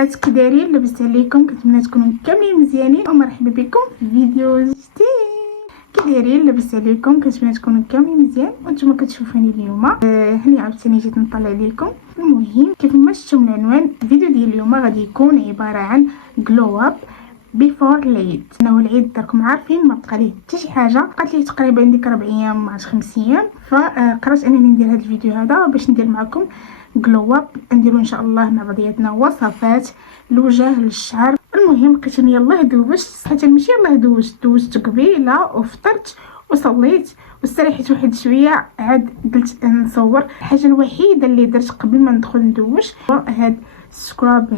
البنات، كي دايرين؟ لاباس عليكم؟ كنتمنى تكونوا كاملين مزيانين ومرحبا بكم في فيديو جديد. كي دايرين؟ لاباس عليكم؟ كنتمنى تكونوا كاملين مزيان وانتم كتشوفوني اليوم. هني عاوتاني جيت نطلع عليكم. المهم كيف ما شفتوا من العنوان، الفيديو ديال اليوم غادي يكون عباره عن جلو اب بيفور العيد. انه العيد راكم عارفين ما بقى ليه حتى شي حاجه، بقات ليه تقريبا ديك 4 ايام مع 5 ايام. فقررت انني ندير هذا الفيديو هذا باش ندير معكم جلو اب، نديرو ان شاء الله مع بعضياتنا وصفات الوجه للشعر. المهم لقيت اني يلاه دوزت، حتى ماشي يلاه دوزت قبيله وفطرت وصليت واستريحت واحد شويه، عاد قلت نصور. الحاجه الوحيده اللي درت قبل ما ندخل ندوش هو هاد السكراب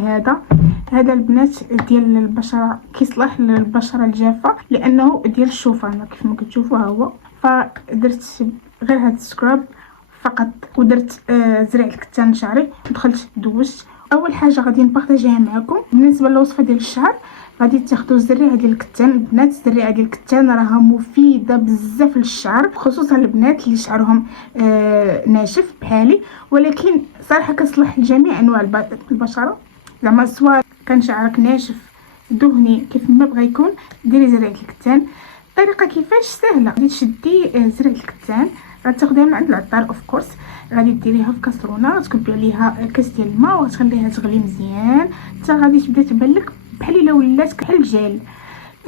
هذا البنات ديال البشره، كيصلح للبشره الجافه لانه ديال الشوفان كيف ما كتشوفوا ها هو. فدرت غير هاد السكراب فقط، ودرت زرع الكتان شعري ودخلت دوشت. اول حاجه غادي نبارطاجيها معكم بالنسبه للوصفه ديال الشعر، غادي تاخذوا الزريعه ديال الكتان. البنات الزريعه ديال الكتان راها مفيده بزاف للشعر، خصوصا البنات اللي شعرهم ناشف بحالي، ولكن صراحه كتصلح لجميع انواع البشره. زعما سواء كان شعرك ناشف دهني كيف ما بغى يكون، ديري زريعه الكتان. الطريقه كيفاش سهله، غادي تشدي زريعه الكتان، غتاخديها من عند العطار اوف كورس، غادي ديريها في كاسرونه، تكبي عليها كاس ديال الماء وتخليها تغلي مزيان حتى غادي تبدا تبان لك بحال الا ولات بحال الجل.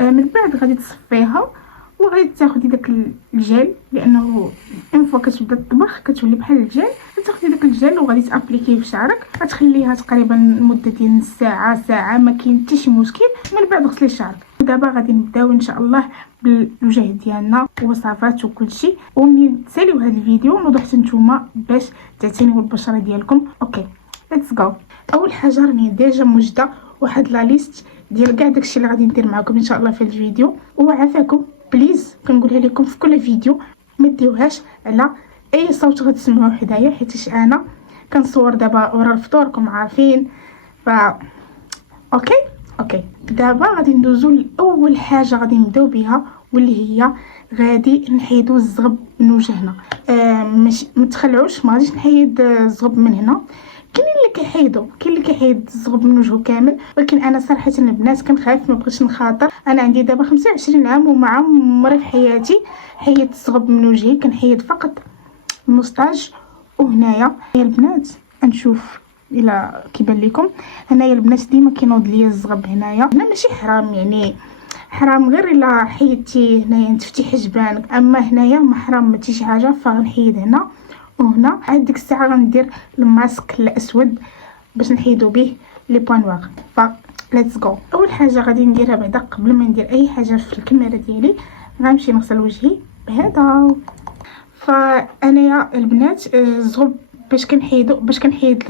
من بعد غادي تصفيها وغادي تاخدي داك الجل، لانه اون فوا كتبدا تطبخ كتولي بحال الجل. تاخدي داك الجل وغادي تابليكيه في شعرك، غتخليها تقريبا مده ديال نص ساعه ما كاين حتى شي مشكل. من بعد غسلي شعرك. دابا غادي نبداو ان شاء الله بالوجه ديالنا وصفات وكل شيء، ومن تساليو هذا الفيديو نوضوا حتى نتوما باش تعتنيو بالبشره ديالكم. اوكي ليتس جو. اول حاجه راني ديجا موجده واحد لا ليست ديال كاع داكشي اللي غادي ندير معكم ان شاء الله في الفيديو. وعافاكم بليز كنقولها لكم في كل فيديو، ما ديوهاش على اي صوت غتسمعوه حدايا، حيت انا كنصور دابا ورا الفطور راكم عارفين. اوكي دابا غادي ندوزو لاول حاجه غادي نبداو بها، واللي هي غادي نحيدو الزغب من وجهنا. مش متخلعوش، ما غاديش نحيد الزغب من هنا. كاين اللي كيحيد الزغب من وجهه كامل، ولكن انا صراحه البنات كنخاف، ما بغيتش نخاطر. انا عندي دابا 25 عام وما عمري في حياتي حيدت الزغب من وجهي، كنحيد فقط الموستاج. وهنايا يا البنات نشوف الى كيبان لكم، هنايا البنات ديما كينوض ليا الزغب هنايا. هنا ماشي حرام، يعني حرام غير الا حيدتي هنايا نتفتي حجبانك، اما هنايا ما حرام ما شي حاجه. فغنحيد هنا وهنا. عاد ديك الساعه غندير الماسك الاسود باش نحيدو به لي بوين نوار. ليتس جو. اول حاجه غادي نديرها بعدا قبل ما ندير اي حاجه في الكاميرا ديالي، غنمشي نغسل وجهي بهذا. فانايا البنات الزغب باش كنحيد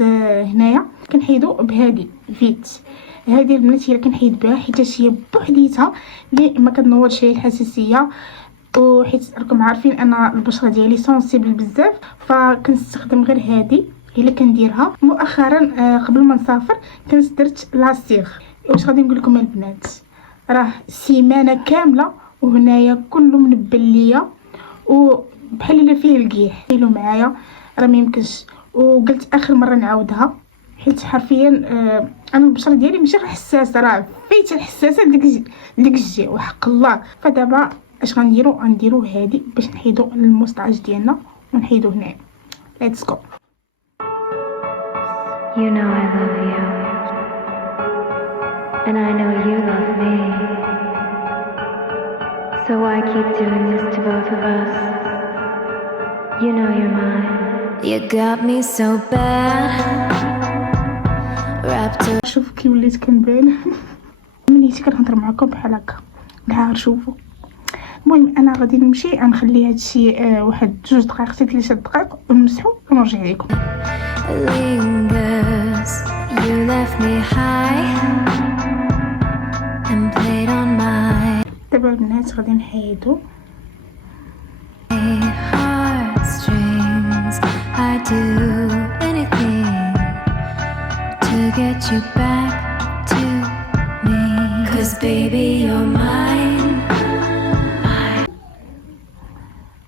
هنايا كنحيدو بهذه فيت. هذه البنات هي اللي كنحيد بها حيت هي بوحديتها اللي ما كتنوضش هي الحساسيه، وحيت راكم عارفين انا البشره ديالي سونسيبل بزاف، فكنستخدم غير هذه هي اللي كنديرها. مؤخرا قبل ما نسافر كنت درت لاصيغ. واش غادي نقول لكم البنات، راه سيمانه كامله وهنايا كله منبل ليا وبحال الا فيه القيح حيلو معايا، راه ما يمكنش. وقلت اخر مره نعاودها حيت حرفيا انا البشره ديالي ماشي غير حساسه، راه فايته الحساسه ديك الجي وحق الله. فدابا اش غنديرو هذه باش نحيدو الموستاج ديالنا ونحيدو هنايا. ليتس جو. You know I love you, and I know you love me, so why keep doing this to both of us? You know you're mine. You got me so bad, wrapped up. شوف كي وليت كنبان منيتي كنهضر معكم بحال هكا، نهار شوفوا. المهم انا غادي نمشي نخلي هادشي واحد 2 دقائق حتى 3 دقائق ونمسحو ونرجع لكم. Lingers, you left me high and played on my دابا البنات غادي نحيدو heartstrings. I'd do anything to get you back to me, 'cause baby you're mine.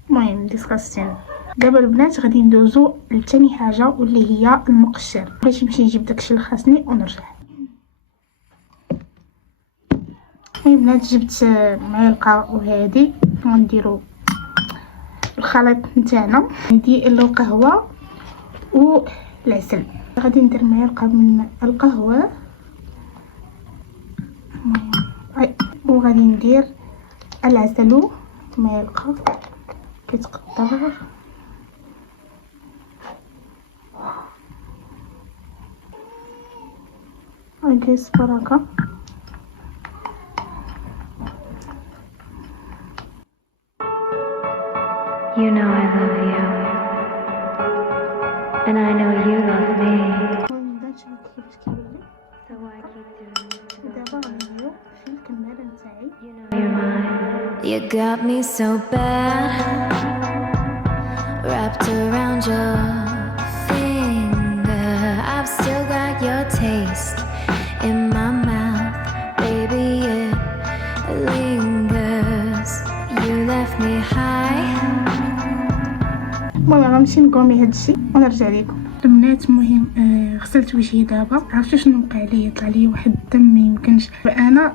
المهم ديسكاستين. دابا البنات غادي ندوزو لثاني حاجه واللي هي المقشر، باش نمشي نجيب داكشي اللي خاصني ونرجع. البنات جبت معلقه وهذه غنديروا الخليط نتاعنا. عندي القهوه والعسل. غادي ندير معلقه من القهوه وغادي ندير العسل معلقه كتقطر. جيس بركه. You know I love you, and I know you love me. So why keep doing it? You know you're mine. You got me so bad, wrapped around your finger. I've still got your taste in my mouth, baby, it lingers. You left me high. المهم غنمشي نقومي هادشي ونرجع لكم البنات. المهم غسلت وجهي دابا. عرفتوا شنو وقع لي؟ طلع لي واحد الدم ما يمكنش. فانا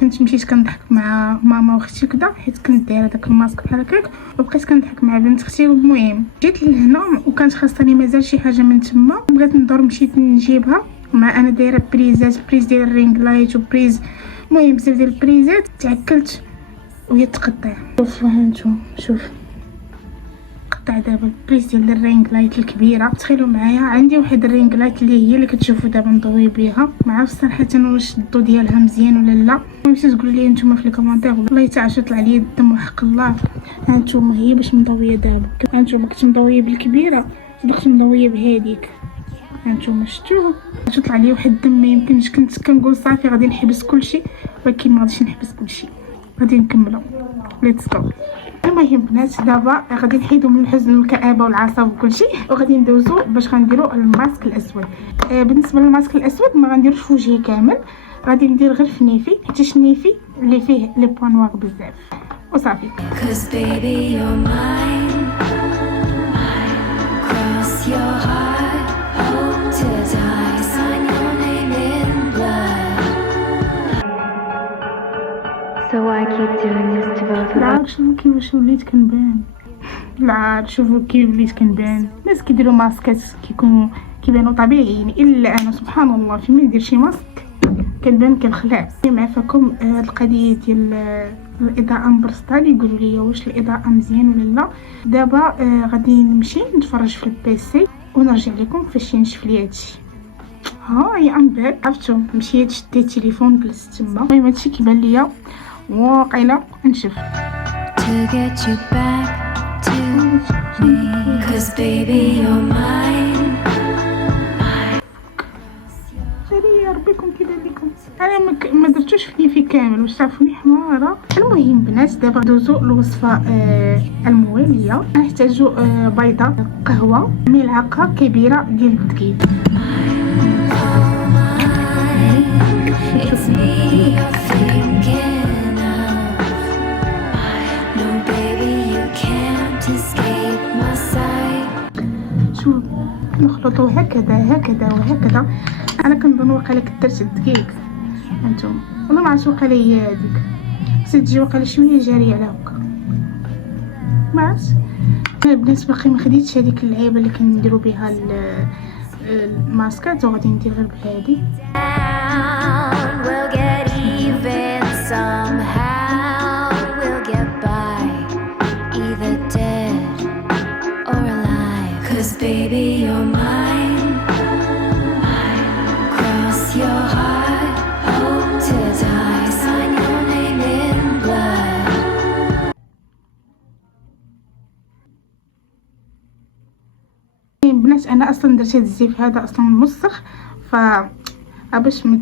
كنت مشيت كنضحك مع ماما واختي كدا، حيت كنت دايره داك الماسك بحال هكاك، وبقيت كنضحك مع بنت اختي. المهم جيت لهنا وكانت خاصني مازال شي حاجه من تما، بغيت ندور مشيت نجيبها مع انا دايره بريزات، بريز ديال الرينغ لايت وبريز، المهم بزاف ديال البريزات. تعكلت وهي تقطع. شوف هانتوما، شوف قطع دابا البريز ديال الرينغ لايت الكبيره. تخيلوا معايا عندي واحد الرينغ لايت اللي كتشوفوا دابا مضوي بها، ما عرفتش صراحه واش الضو ديالها مزيان ولا لا. ممكن تقولوا لي نتوما في الكومونتير. والله حتى عرفت طلع لي الدم وحق الله. هانتوما هي باش مضويه دابا. هانتوما كنت مضويه بالكبيره، صدقت مضويه بهذيك. هانتوما شفتوها طلع لي واحد الدم ما يمكنش. كنت كنقول صافي غادي نحبس كلشي، ولكن ما غاديش نحبس كلشي، غادي نكملوا. ليتس جو. المهم بنات دابا غادي نحيدو من الحزن والكآبه والعصب وكلشي، وغادي ندوزو باش غنديرو الماسك الاسود. بالنسبه للماسك الاسود ما غنديروش في وجهي كامل، غادي ندير غير في نيفي، حيت النيفي اللي فيه لي بوين نوار بزاف وصافي. So I keep doing this to both of us. لا شوفوا كيفاش وليت كنبان. لا شوفوا كيف وليت كنبان. الناس كيديروا ماسكات كيبانوا طبيعيين، الا انا سبحان الله فيما ندير شي ماسك كنبان كنخلع. معفاكم هاد القضيه ديال الاضاءه مبرسطه، يقولوا لي واش الاضاءه مزيان ولا لا. دابا غادي نمشي نتفرج في البيسي ونرجع لكم فاش ينشف لي هادشي. ها يا امبارح عرفتوا مشيت شديت التليفون جلست تما. المهم هادشي كيبان ليا واقيلا نشف. To get you back to me, 'cause baby you're mine. يا ربي كون كيدير لكم. انا ما درتوش في كامل واش تعرفوني حماره. المهم بنات دابا ندوزو الوصفه المواليه. نحتاجو بيضه، قهوه، ملعقه كبيره ديال الدقيق. It's me you're thinking of. No baby you can't escape my sight. شوف نخلطو هكذا وهكذا. انا كنظن واقيلا كدرت الدقيق هانتوما، والله ما عرفت واقيلا هي هذيك، حتى تجي واقيلا شويه جاريه على هكا ما عرفتش. انا البنات باقي ما خديتش هذيك اللعيبه اللي كنديروا بها الماسكات، وغادي ندير غير بهادي. We'll get even somehow. We'll get by, either dead or alive. 'Cause baby you're mine. Cross your heart, hope to die. Sign your name in blood. بنات انا اصلا درت هاد الزيف هذا اصلا مسخ، ف باش ما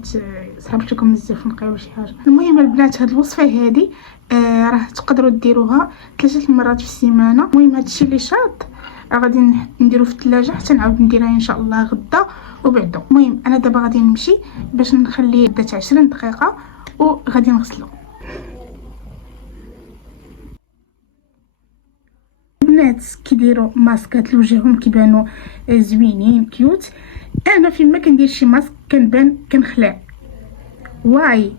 تسحبش لكم بزاف نقيو شي حاجه. المهم البنات هاد الوصفه هادي راه تقدروا ديروها 3 المرات في السيمانه. المهم هادشي اللي شاط غادي نديرو في الثلاجه حتى نعاود نديرها ان شاء الله غدا وبعدا. المهم انا دابا غادي نمشي باش نخليه مده 20 دقيقه وغادي نغسلو. البنات كيديروا ماسكات لوجههم كيبانوا زوينين كيوت. انا فيما كندير شي ماسك كنبان كنخلع. واي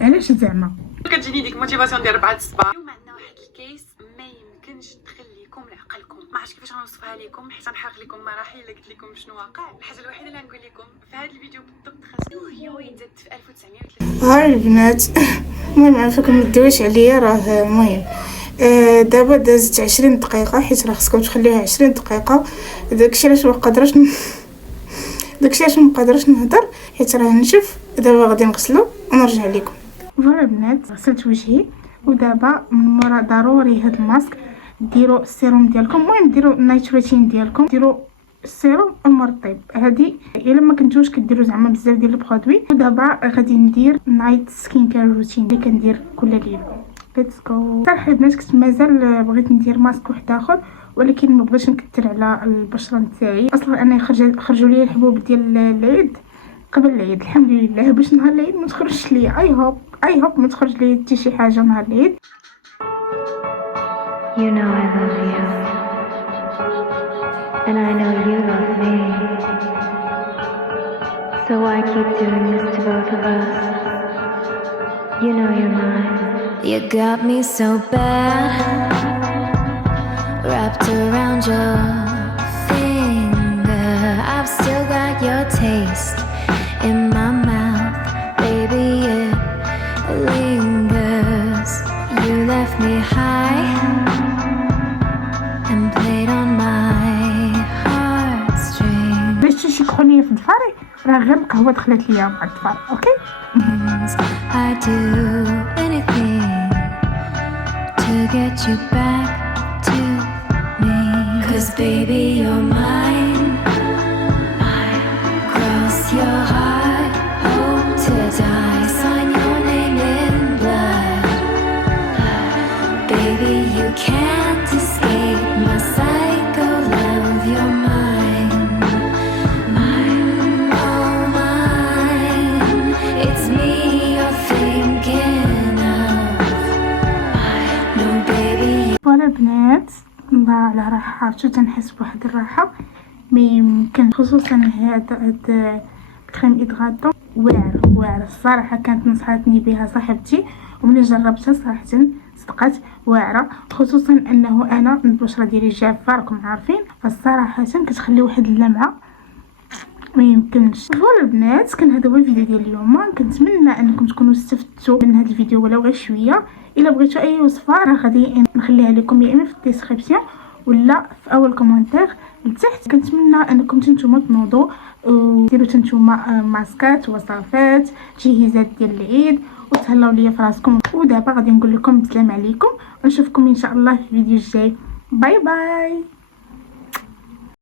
علاش زعما كتجيني ديك موتيفاسيون ديال 4 الصباح. اليوم عندنا واحد الكيس ما يمكنش تخليكم لعقلكم، ما عرفتش كيفاش غنوصفها لكم حيت غنحرق لكم مراحل الا قلت لكم شنو واقع. الحاجه الوحيده اللي غنقول لكم في هذا الفيديو بالضبط خاصو هي وين زادت في 1930. هاي البنات. المهم عافاكم مدويش عليا، راه المهم دابا دازت 20 دقيقه حيت راه خصكم تخليوها 20 دقيقه. داكشي علاش مقدرش نهضر حيت راه نشف. دابا غادي نغسلو ونرجع لكم. فوالا البنات، غسلت وجهي ودابا من مورا ضروري هاد الماسك ديروا السيروم ديالكم. المهم ديروا النايت روتين ديالكم، ديروا السيروم المرطب. هادي الا ما كنتوش كديروا زعما بزاف ديال البرودوي. ودابا غادي ندير نايت سكين كير روتين اللي كندير كل ليله. ليتس جو. صراحه البنات كنت مازال بغيت ندير ماسك واحد اخر، ولكن ما بغيتش نكثر على البشره نتاعي. اصلا انا خرجوا لي الحبوب ديال العيد قبل العيد الحمد لله، باش نهار العيد ما تخرجش لي. اي هوب ما تخرج لي حتى شي حاجه نهار العيد. You know I love you, and I know you love me. So why keep doing this to both of us? You know you're mine. You got me so bad, wrapped around your finger. I've still got your taste in my mouth, baby, it lingers. You left me high and played on my heartstrings. باش تشكحوني في ضفاري راه غير القهوه دخلت ليا مع الضفار. اوكي I'd do anything to get you back to me. 'Cause baby you're mine, cross your heart, hope to die, sign your name in blood. Baby you can't escape my psycho love, you're mine, oh mine. It's me you're thinking of, no baby. فوالا البنات، الله على راحه. عرفتو تنحس بواحد الراحه ما يمكن، خصوصا هاد الكريم ايدغاتو واعره الصراحه. كانت نصحتني بها صاحبتي وملي جربتها صراحه صدقات واعره، خصوصا انه انا البشره ديالي جافه راكم عارفين، فالصراحه كتخلي واحد اللمعه ما يمكنش. فوالا البنات، كان هذا هو الفيديو ديال اليوم. كنتمنى انكم تكونوا استفدتوا من هذا الفيديو ولو غير شويه. الا بغيتوا اي وصفه راه غادي نخليها لكم يا اما في الديسكريبسيون ولا في اول كومنتير لتحت. كنتمنى انكم نتوما تنوضوا وديروا نتوما ماسكات وصفات تجهيزات ديال العيد وتهلاو ليا في راسكم. ودابا غادي نقول لكم السلام عليكم ونشوفكم ان شاء الله في الفيديو الجاي. باي باي.